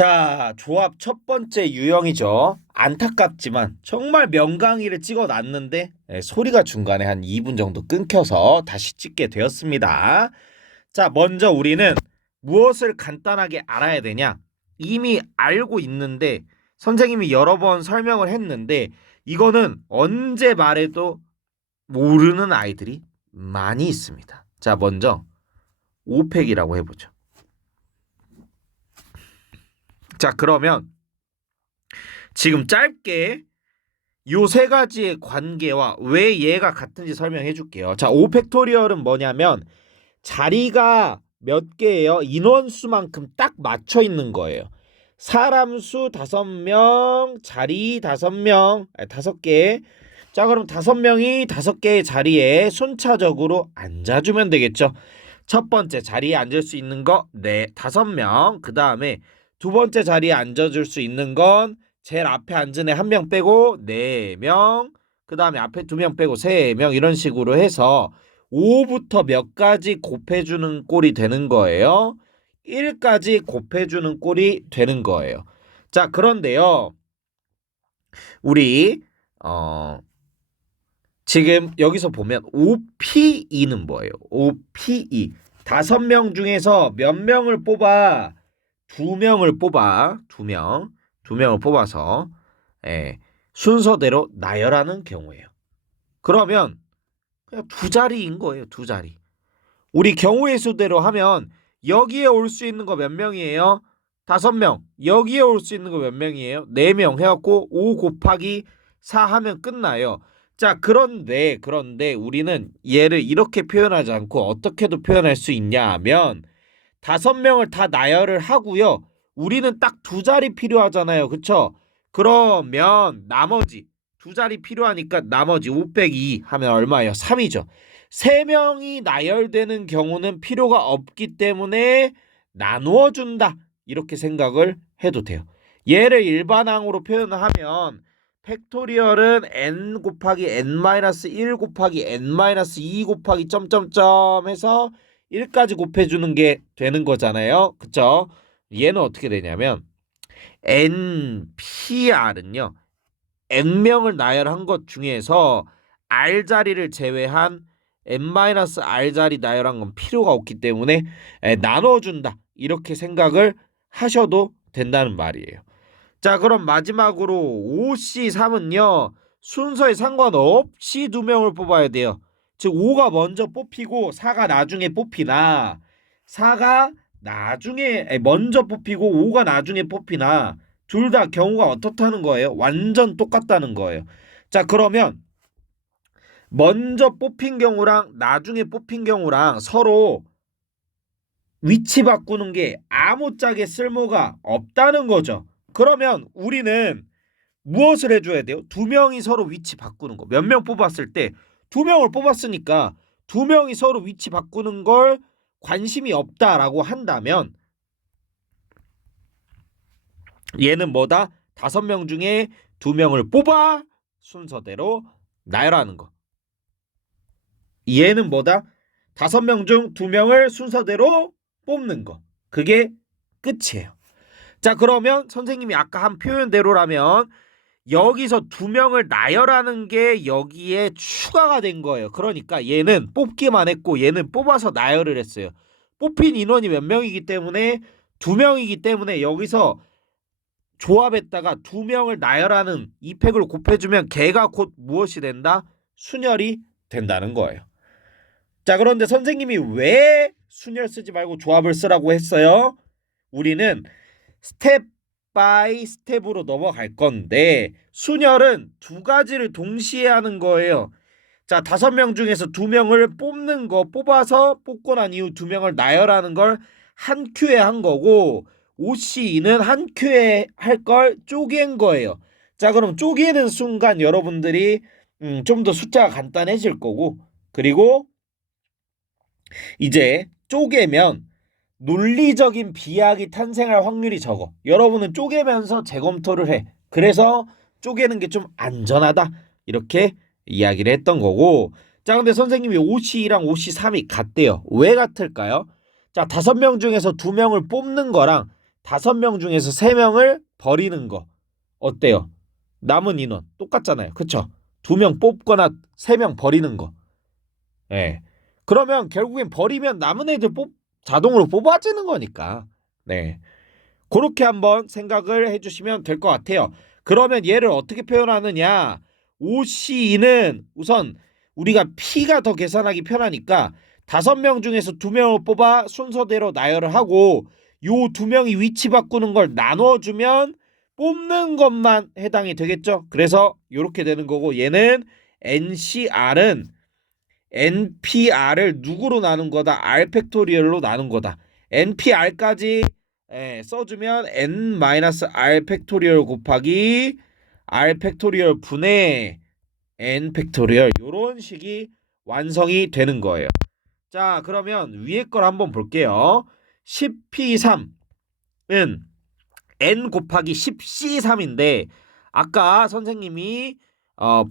자, 조합 첫 번째 유형이죠. 안타깝지만 정말 명강의를 찍어놨는데 소리가 중간에 한 2분 정도 끊겨서 다시 찍게 되었습니다. 자, 먼저 우리는 무엇을 간단하게 알아야 되냐? 이미 알고 있는데 선생님이 여러 번 설명을 했는데 이거는 언제 말해도 모르는 아이들이 많이 있습니다. 자, 먼저 오펙이라고 해보죠. 자, 그러면 지금 짧게 요 세 가지의 관계와 왜 얘가 같은지 설명해 줄게요. 자, 5팩토리얼은 뭐냐면 자리가 몇 개예요? 인원수만큼 딱 맞춰 있는 거예요. 사람 수 5명, 자리 5명, 5개. 자, 그럼 5명이 5개의 자리에 순차적으로 앉아주면 되겠죠. 첫 번째 자리에 앉을 수 있는 거 5명. 그 다음에 두 번째 자리에 앉아줄 수 있는 건 제일 앞에 앉은 애 1명 빼고 4명, 그 다음에 앞에 2명 빼고 3명 이런 식으로 해서 5부터 몇 가지 곱해주는 꼴이 되는 거예요. 1까지 곱해주는 꼴이 되는 거예요. 자, 그런데요. 우리 지금 여기서 보면 OPE는 뭐예요? OPE 5명 중에서 몇 명을 뽑아? 2명을 뽑아. 2명을 뽑아서 순서대로 나열하는 경우예요. 그러면 그냥 두 자리인 거예요. 두 자리. 우리 경우의 수대로 하면 여기에 올 수 있는 거 몇 명이에요? 5명. 여기에 올 수 있는 거 몇 명이에요? 4명 해갖고 5 곱하기 4 하면 끝나요. 자, 그런데 우리는 얘를 이렇게 표현하지 않고 어떻게도 표현할 수 있냐 하면 5명을 다 나열을 하고요. 우리는 딱 두 자리 필요하잖아요. 그쵸? 그러면 나머지 두 자리 필요하니까 나머지 502 하면 얼마예요? 3이죠. 3명이 나열되는 경우는 필요가 없기 때문에 나누어 준다. 이렇게 생각을 해도 돼요. 얘를 일반항으로 표현하면 팩토리얼은 n 곱하기 n-1 곱하기 n-2 곱하기 점점점 해서 1까지 곱해주는 게 되는 거잖아요. 그쵸? 얘는 어떻게 되냐면 NPR은요. n명을 나열한 것 중에서 R자리를 제외한 n-R자리 나열한 건 필요가 없기 때문에 나눠준다. 이렇게 생각을 하셔도 된다는 말이에요. 자, 그럼 마지막으로 OC3은요. 순서에 상관없이 2명을 뽑아야 돼요. 즉 5가 먼저 뽑히고 4가 나중에 뽑히나 4가 나중에 먼저 뽑히고 5가 나중에 뽑히나 둘 다 경우가 어떻다는 거예요? 완전 똑같다는 거예요. 자, 그러면 먼저 뽑힌 경우랑 나중에 뽑힌 경우랑 서로 위치 바꾸는 게 아무짝에 쓸모가 없다는 거죠. 그러면 우리는 무엇을 해줘야 돼요? 2명이 서로 위치 바꾸는 거. 몇 명 뽑았을 때 2명을 뽑았으니까 2명이 서로 위치 바꾸는 걸 관심이 없다라고 한다면 얘는 뭐다? 5명 중에 2명을 뽑아 순서대로 나열하는 거. 얘는 뭐다? 5명 중 2명을 순서대로 뽑는 거. 그게 끝이에요. 자, 그러면 선생님이 아까 한 표현대로라면 여기서 2명을 나열하는 게 여기에 추가가 된 거예요. 그러니까 얘는 뽑기만 했고 얘는 뽑아서 나열을 했어요. 뽑힌 인원이 몇 명이기 때문에 2명이기 때문에 여기서 조합했다가 2명을 나열하는 이 팩을 곱해주면 걔가 곧 무엇이 된다? 순열이 된다는 거예요. 자, 그런데 선생님이 왜 순열 쓰지 말고 조합을 쓰라고 했어요? 우리는 스텝 바이 스텝으로 넘어갈 건데 순열은 두 가지를 동시에 하는 거예요. 자, 5명 중에서 2명을 뽑는 거 뽑아서 뽑고 난 이후 2명을 나열하는 걸 한 큐에 한 거고 OC는 한 큐에 할 걸 쪼갠 거예요. 자, 그럼 쪼개는 순간 여러분들이 좀 더 숫자가 간단해질 거고 그리고 이제 쪼개면 논리적인 비약이 탄생할 확률이 적어. 여러분은 쪼개면서 재검토를 해. 그래서 쪼개는 게 좀 안전하다. 이렇게 이야기를 했던 거고. 자, 근데 선생님이 OC랑 OC3이 같대요. 왜 같을까요? 자, 5명 중에서 2명을 뽑는 거랑 5명 중에서 3명을 버리는 거 어때요? 남은 인원 똑같잖아요. 그쵸? 2명 뽑거나 3명 버리는 거. 예. 그러면 결국엔 버리면 남은 애들 자동으로 뽑아지는 거니까. 네. 그렇게 한번 생각을 해주시면 될 것 같아요. 그러면 얘를 어떻게 표현하느냐? OC는 우선 우리가 P가 더 계산하기 편하니까 5명 중에서 2명을 뽑아 순서대로 나열을 하고 요 2명이 위치 바꾸는 걸 나눠주면 뽑는 것만 해당이 되겠죠. 그래서 이렇게 되는 거고 얘는 NCR은 NPR을 누구로 나눈 거다? R 팩토리얼로 나눈 거다. NPR까지 써주면 N-R 팩토리얼 곱하기 R 팩토리얼 분의 N 팩토리얼 이런 식이 완성이 되는 거예요. 자, 그러면 위에 걸 한번 볼게요. 10P3은 N 곱하기 10C3인데 아까 선생님이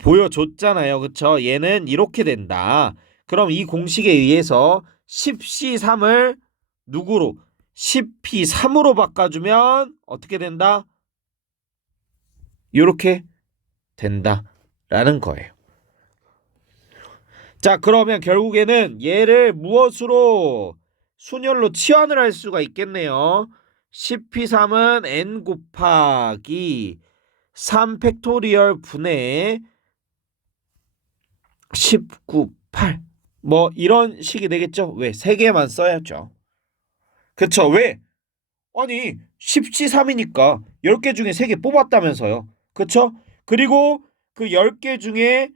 보여줬잖아요. 그쵸? 얘는 이렇게 된다. 그럼 이 공식에 의해서 10C3을 누구로? 10P3으로 바꿔주면 어떻게 된다? 이렇게 된다라는 거예요. 자, 그러면 결국에는 얘를 무엇으로 순열로 치환을 할 수가 있겠네요. 10P3은 N 곱하기 3 팩토리얼 분의 19, 8 뭐 이런 식이 되겠죠. 왜? 3개만 써야죠. 그쵸? 왜? 아니 10C3이니까 10개 중에 3개 뽑았다면서요. 그쵸? 그리고 그 10개 중에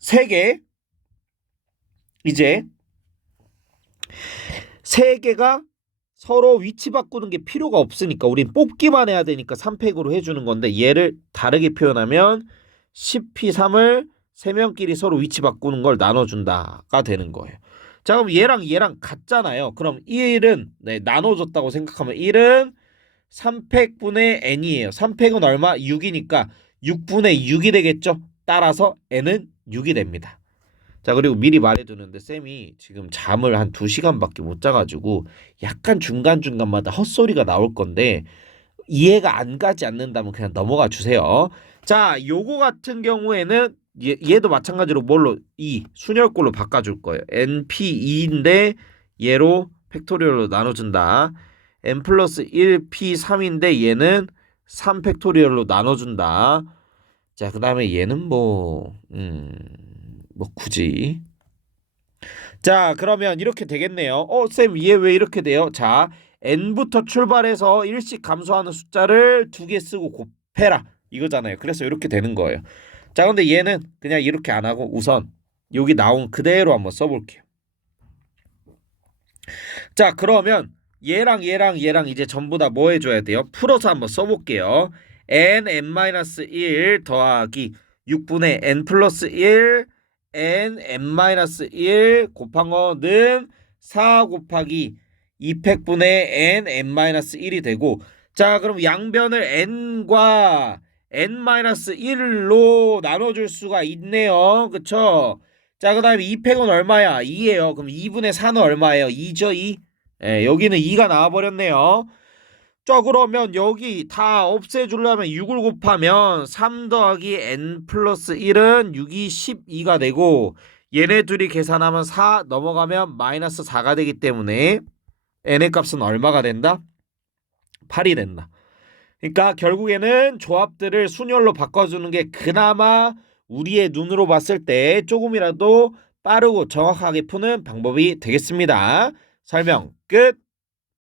3개 이제 3개가 서로 위치 바꾸는 게 필요가 없으니까 우린 뽑기만 해야 되니까 3팩으로 해주는 건데 얘를 다르게 표현하면 10P3을 3명끼리 서로 위치 바꾸는 걸 나눠준다가 되는 거예요. 자, 그럼 얘랑 같잖아요. 그럼 1은 나눠줬다고 생각하면 1은 3팩분의 n이에요. 3팩은 얼마? 6이니까 6분의 6이 되겠죠. 따라서 n은 6이 됩니다. 자, 그리고 미리 말해두는데 쌤이 지금 잠을 한 2시간밖에 못 자가지고 약간 중간중간마다 헛소리가 나올 건데 이해가 안 가지 않는다면 그냥 넘어가 주세요. 자, 요거 같은 경우에는 얘도 마찬가지로 뭘로? 순열꼴로 바꿔줄 거예요. NP2인데 얘로 팩토리얼로 나눠준다. N 플러스 1P3인데 얘는 3 팩토리얼로 나눠준다. 자, 그 다음에 얘는 뭐 굳이. 자, 그러면 이렇게 되겠네요. 쌤, 얘 왜 이렇게 돼요? 자, n부터 출발해서 1씩 감소하는 숫자를 2개 쓰고 곱해라. 이거잖아요. 그래서 이렇게 되는 거예요. 자, 근데 얘는 그냥 이렇게 안 하고 우선 여기 나온 그대로 한번 써볼게요. 자, 그러면 얘랑 이제 전부 다 뭐 해줘야 돼요? 풀어서 한번 써볼게요. n-1 더하기 6분의 n 플러스 1 n-1 곱한 거는 4 곱하기 2팩분의 n-1이 되고, 자, 그럼 양변을 n과 n-1로 나눠줄 수가 있네요. 그쵸? 자, 그 다음에 2팩은 얼마야? 2예요. 그럼 2분의 4는 얼마예요? 2죠, 2. 여기는 2가 나와버렸네요. 자, 그러면 여기 다 없애주려면 6을 곱하면 3 더하기 n 플러스 1은 6이 12가 되고 얘네 둘이 계산하면 4 넘어가면 마이너스 4가 되기 때문에 n의 값은 얼마가 된다? 8이 된다. 그러니까 결국에는 조합들을 순열로 바꿔주는 게 그나마 우리의 눈으로 봤을 때 조금이라도 빠르고 정확하게 푸는 방법이 되겠습니다. 설명 끝.